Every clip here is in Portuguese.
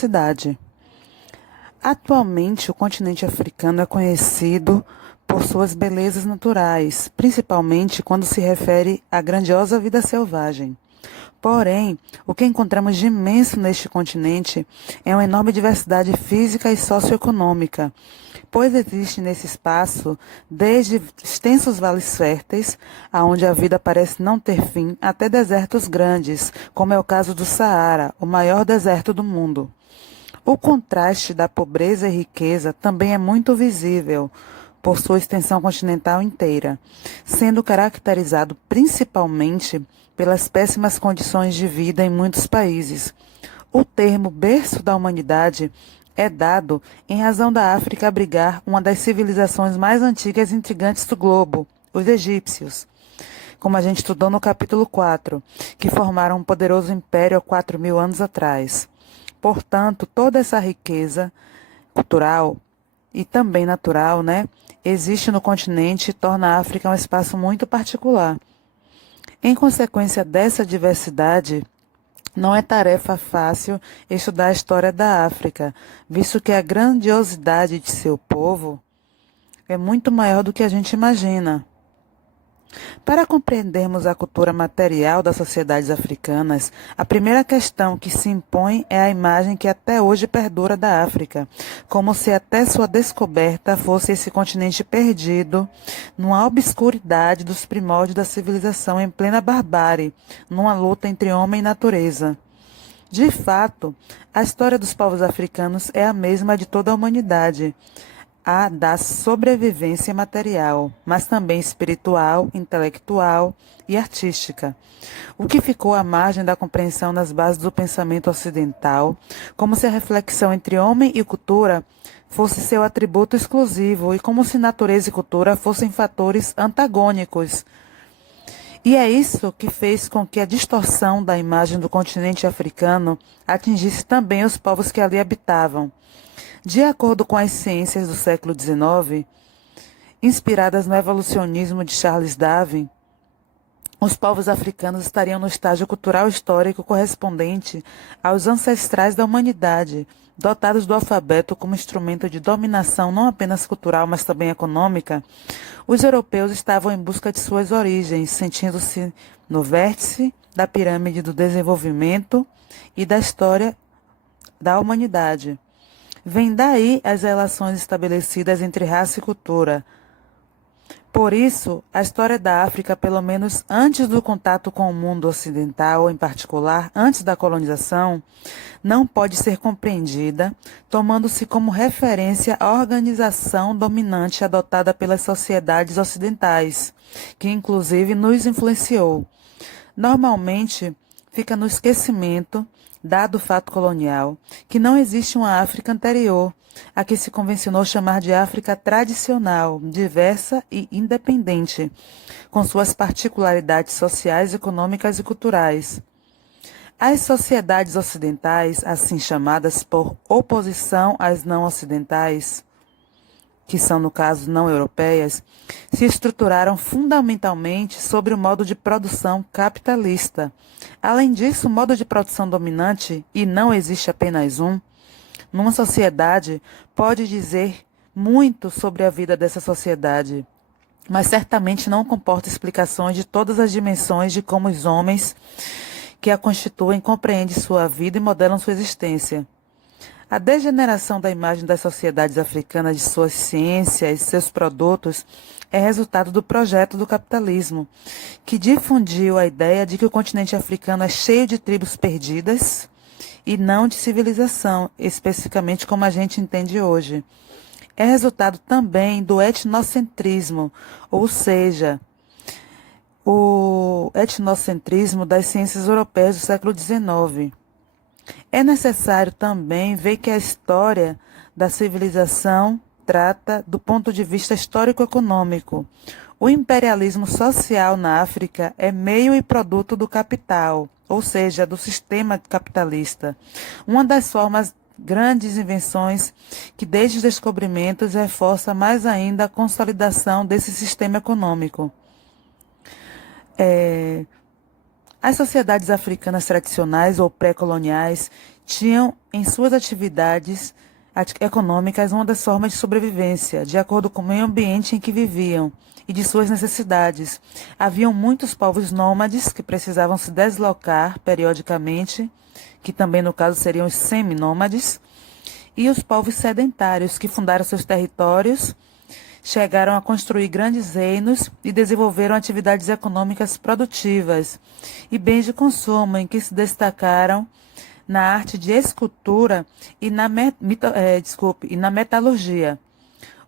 cidade. Atualmente, o continente africano é conhecido por suas belezas naturais, principalmente quando se refere à grandiosa vida selvagem. Porém, o que encontramos de imenso neste continente é uma enorme diversidade física e socioeconômica, pois existe nesse espaço desde extensos vales férteis, aonde a vida parece não ter fim, até desertos grandes, como é o caso do Saara, o maior deserto do mundo. O contraste da pobreza e riqueza também é muito visível por sua extensão continental inteira, sendo caracterizado principalmente pelas péssimas condições de vida em muitos países. O termo berço da humanidade é dado em razão da África abrigar uma das civilizações mais antigas e intrigantes do globo, os egípcios, como a gente estudou no capítulo 4, que formaram um poderoso império há 4.000 anos atrás. Portanto, toda essa riqueza cultural e também natural, existe no continente e torna a África um espaço muito particular. Em consequência dessa diversidade, não é tarefa fácil estudar a história da África, visto que a grandiosidade de seu povo é muito maior do que a gente imagina. Para compreendermos a cultura material das sociedades africanas, a primeira questão que se impõe é a imagem que até hoje perdura da África, como se até sua descoberta fosse esse continente perdido, numa obscuridade dos primórdios da civilização em plena barbárie, numa luta entre homem e natureza. De fato, a história dos povos africanos é a mesma de toda a humanidade, a da sobrevivência material, mas também espiritual, intelectual e artística. O que ficou à margem da compreensão nas bases do pensamento ocidental, como se a reflexão entre homem e cultura fosse seu atributo exclusivo e como se natureza e cultura fossem fatores antagônicos. E é isso que fez com que a distorção da imagem do continente africano atingisse também os povos que ali habitavam. De acordo com as ciências do século XIX, inspiradas no evolucionismo de Charles Darwin, os povos africanos estariam no estágio cultural histórico correspondente aos ancestrais da humanidade, dotados do alfabeto como instrumento de dominação não apenas cultural, mas também econômica. Os europeus estavam em busca de suas origens, sentindo-se no vértice da pirâmide do desenvolvimento e da história da humanidade. Vem daí as relações estabelecidas entre raça e cultura. Por isso, a história da África, pelo menos antes do contato com o mundo ocidental, ou em particular, antes da colonização, não pode ser compreendida tomando-se como referência a organização dominante adotada pelas sociedades ocidentais, que inclusive nos influenciou. Normalmente, fica no esquecimento, dado o fato colonial, que não existe uma África anterior, a que se convencionou chamar de África tradicional, diversa e independente, com suas particularidades sociais, econômicas e culturais. As sociedades ocidentais, assim chamadas por oposição às não ocidentais, que são, no caso, não europeias, se estruturaram fundamentalmente sobre o modo de produção capitalista. Além disso, o modo de produção dominante, e não existe apenas um, numa sociedade pode dizer muito sobre a vida dessa sociedade, mas certamente não comporta explicações de todas as dimensões de como os homens que a constituem compreendem sua vida e modelam sua existência. A degeneração da imagem das sociedades africanas de suas ciências e seus produtos é resultado do projeto do capitalismo, que difundiu a ideia de que o continente africano é cheio de tribos perdidas e não de civilização, especificamente como a gente entende hoje. É resultado também do etnocentrismo, ou seja, o etnocentrismo das ciências europeias do século XIX. É necessário também ver que a história da civilização trata do ponto de vista histórico-econômico. O imperialismo social na África é meio e produto do capital, ou seja, do sistema capitalista. Uma das formas grandes invenções que desde os descobrimentos reforça mais ainda a consolidação desse sistema econômico. As sociedades africanas tradicionais ou pré-coloniais tinham em suas atividades econômicas uma das formas de sobrevivência, de acordo com o meio ambiente em que viviam e de suas necessidades. Haviam muitos povos nômades que precisavam se deslocar periodicamente, que também no caso seriam os seminômades, e os povos sedentários que fundaram seus territórios, chegaram a construir grandes reinos e desenvolveram atividades econômicas produtivas e bens de consumo em que se destacaram na arte de escultura e na metalurgia.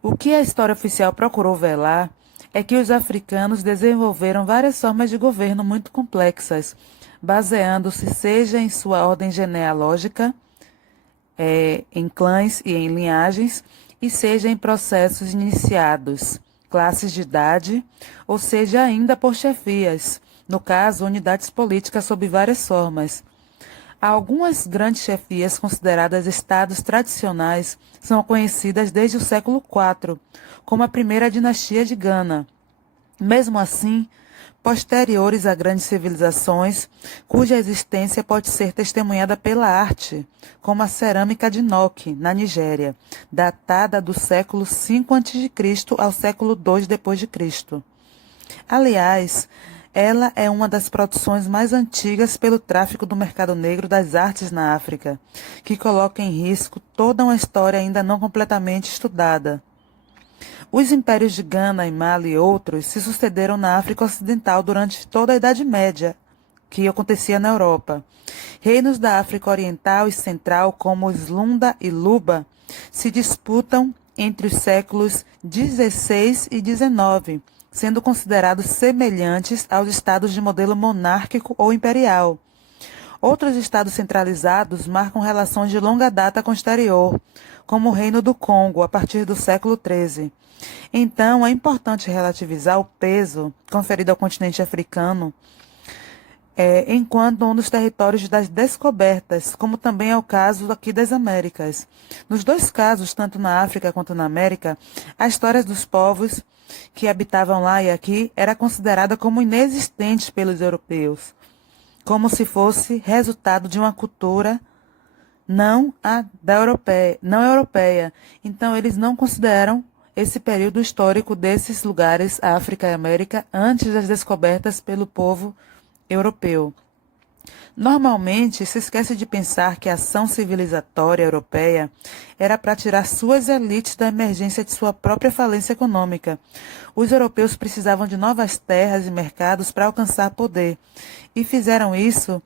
O que a história oficial procurou velar é que os africanos desenvolveram várias formas de governo muito complexas, baseando-se seja em sua ordem genealógica, em clãs e em linhagens, e seja em processos iniciados, classes de idade, ou seja ainda por chefias, no caso, unidades políticas sob várias formas. Algumas grandes chefias consideradas estados tradicionais são conhecidas desde o século IV, como a primeira dinastia de Gana. Mesmo assim, posteriores a grandes civilizações, cuja existência pode ser testemunhada pela arte, como a cerâmica de Nok, na Nigéria, datada do século V a.C. ao século II d.C. Aliás, ela é uma das produções mais antigas pelo tráfico do mercado negro das artes na África, que coloca em risco toda uma história ainda não completamente estudada. Os impérios de Gana e Mali e outros se sucederam na África Ocidental durante toda a Idade Média, que acontecia na Europa. Reinos da África Oriental e Central, como os Lunda e Luba, se disputam entre os séculos XVI e XIX, sendo considerados semelhantes aos estados de modelo monárquico ou imperial. Outros estados centralizados marcam relações de longa data com o exterior, como o Reino do Congo, a partir do século XIII. Então, é importante relativizar o peso conferido ao continente africano enquanto um dos territórios das descobertas, como também é o caso aqui das Américas. Nos dois casos, tanto na África quanto na América, a história dos povos que habitavam lá e aqui era considerada como inexistente pelos europeus, como se fosse resultado de uma cultura não europeia. Então, eles não consideram esse período histórico desses lugares, África e América, antes das descobertas pelo povo europeu. Normalmente, se esquece de pensar que a ação civilizatória europeia era para tirar suas elites da emergência de sua própria falência econômica. Os europeus precisavam de novas terras e mercados para alcançar poder, e fizeram isso,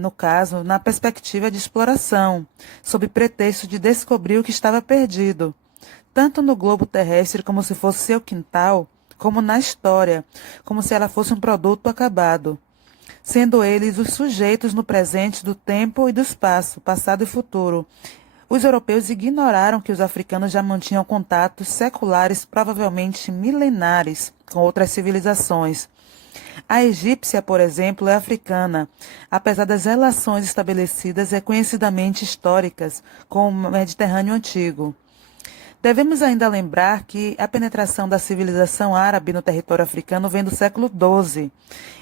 no caso, na perspectiva de exploração, sob pretexto de descobrir o que estava perdido, tanto no globo terrestre como se fosse seu quintal, como na história, como se ela fosse um produto acabado, sendo eles os sujeitos no presente do tempo e do espaço, passado e futuro. Os europeus ignoraram que os africanos já mantinham contatos seculares, provavelmente milenares, com outras civilizações. A egípcia, por exemplo, é africana, apesar das relações estabelecidas reconhecidamente históricas com o Mediterrâneo Antigo. Devemos ainda lembrar que a penetração da civilização árabe no território africano vem do século XII,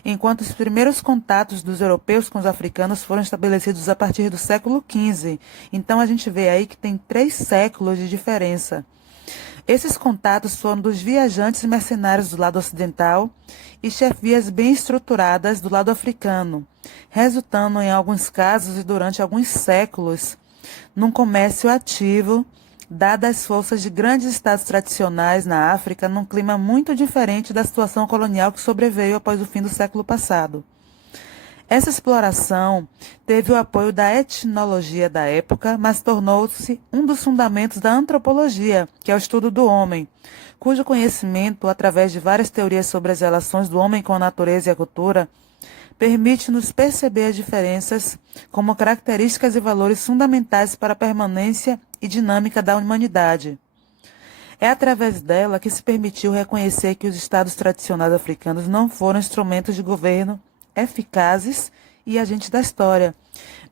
enquanto os primeiros contatos dos europeus com os africanos foram estabelecidos a partir do século XV. Então a gente vê aí que tem 3 séculos de diferença. Esses contatos foram dos viajantes mercenários do lado ocidental e chefias bem estruturadas do lado africano, resultando em alguns casos e durante alguns séculos num comércio ativo, dadas as forças de grandes estados tradicionais na África, num clima muito diferente da situação colonial que sobreveio após o fim do século passado. Essa exploração teve o apoio da etnologia da época, mas tornou-se um dos fundamentos da antropologia, que é o estudo do homem, cujo conhecimento, através de várias teorias sobre as relações do homem com a natureza e a cultura, permite-nos perceber as diferenças como características e valores fundamentais para a permanência e dinâmica da humanidade. É através dela que se permitiu reconhecer que os estados tradicionais africanos não foram instrumentos de governo eficazes e agentes da história,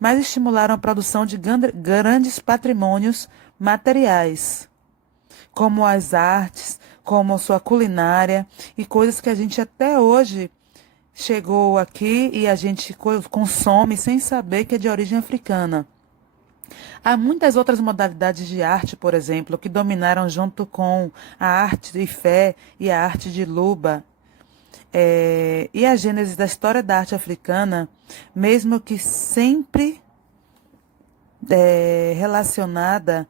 mas estimularam a produção de grandes patrimônios materiais, como as artes, como sua culinária e coisas que a gente até hoje chegou aqui e a gente consome sem saber que é de origem africana. Há muitas outras modalidades de arte, por exemplo, que dominaram junto com a arte de fé e a arte de Luba. E a gênese da história da arte africana, mesmo que sempre relacionada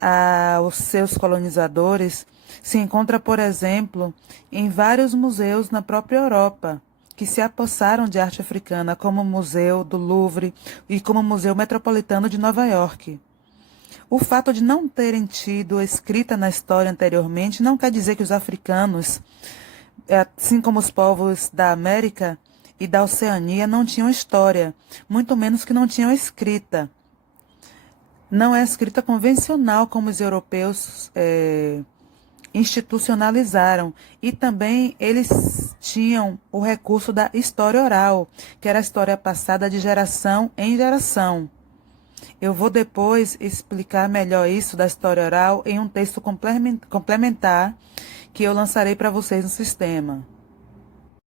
aos seus colonizadores, se encontra, por exemplo, em vários museus na própria Europa, que se apossaram de arte africana, como o Museu do Louvre e como o Museu Metropolitano de Nova York. O fato de não terem tido escrita na história anteriormente não quer dizer que os africanos, assim como os povos da América e da Oceania, não tinham história, muito menos que não tinham escrita. Não é escrita convencional como os europeus institucionalizaram. E também eles tinham o recurso da história oral, que era a história passada de geração em geração. Eu vou depois explicar melhor isso da história oral em um texto complementar que eu lançarei para vocês no sistema.